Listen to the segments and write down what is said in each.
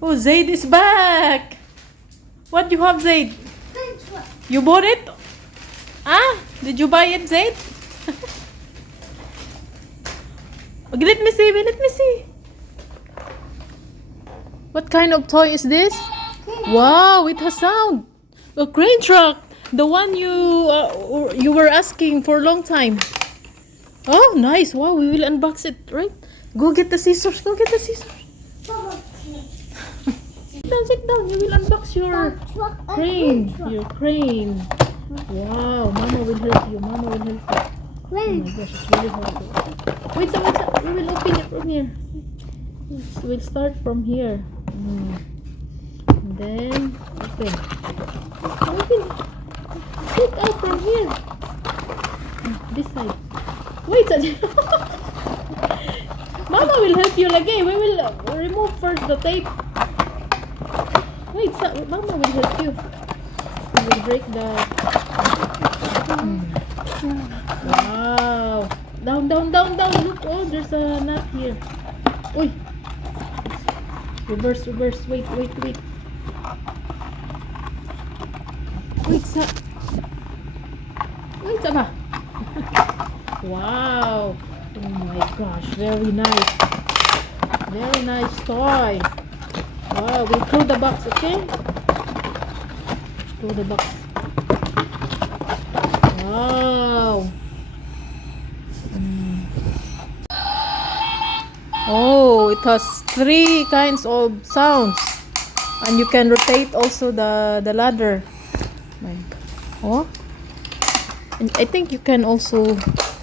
Oh, Zaid is back. What you have, Zaid? You bought it? Ah, did you buy it, Zaid? Okay, let me see. Let me see. What kind of toy is this? Wow, it has sound. A crane truck. The one you were asking for a long time. Oh, nice. Wow, we will unbox it, right? Go get the scissors. Go get the scissors. Sit down. You will unbox your crane. Your crane. Wow, Mama will help you. Mama will help you. Oh my gosh, it's really hard. Wait, we will open it from here. We'll start from here. And then open. Open. Take out from here. This side. Wait. Mama will help you again. We will remove first the tape. Wait, Mama will help you. We will break the... Wow. Down. Look, oh, there's a nut here. Uy. Reverse. Wait. Wait, Sama. Wow. Oh my gosh, very nice. Very nice toy. Wow, we throw the box, okay? Throw the box. Wow. Oh, it has 3 kinds of sounds. And you can rotate also the ladder. Oh. And I think you can also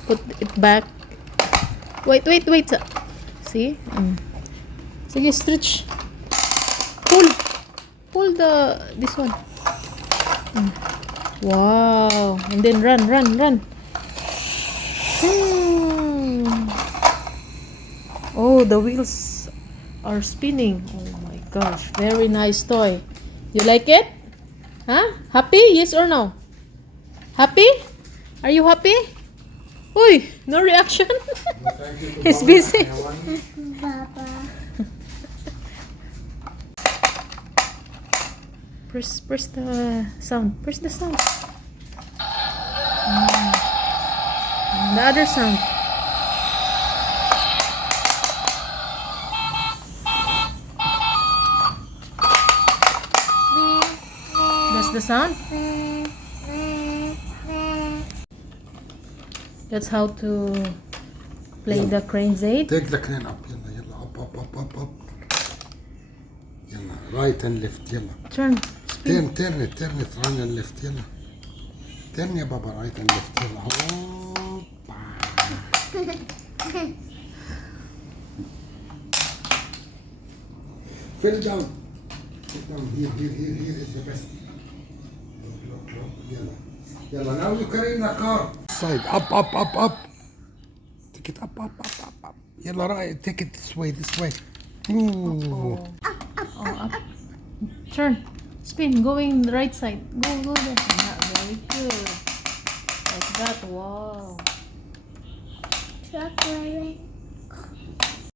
put it back. Wait. See? So you stretch. Pull this one. Wow. And then run. Oh, the wheels are spinning. Oh my gosh. Very nice toy. You like it? Huh? Happy? Yes or no? Happy? Are you happy? Uy, no reaction. He's busy. Press the sound. Press the sound. The other sound. That's the sound. That's how to play the crane, Zaid. Take the crane up. يلا up. يلا right and left. يلا. Turn it. Turn it right and left. يلا. Turn يا بابا right and left. يلا. هوبا. Fell down. Here is the best. Look. يلا. Now you carry in the car. Side up. Take it up. يلا right. Take it this way. Ooh. Up. Turn. Spin. Going the right side. Go there. Yeah, very good. Like that. Wow. Truck right.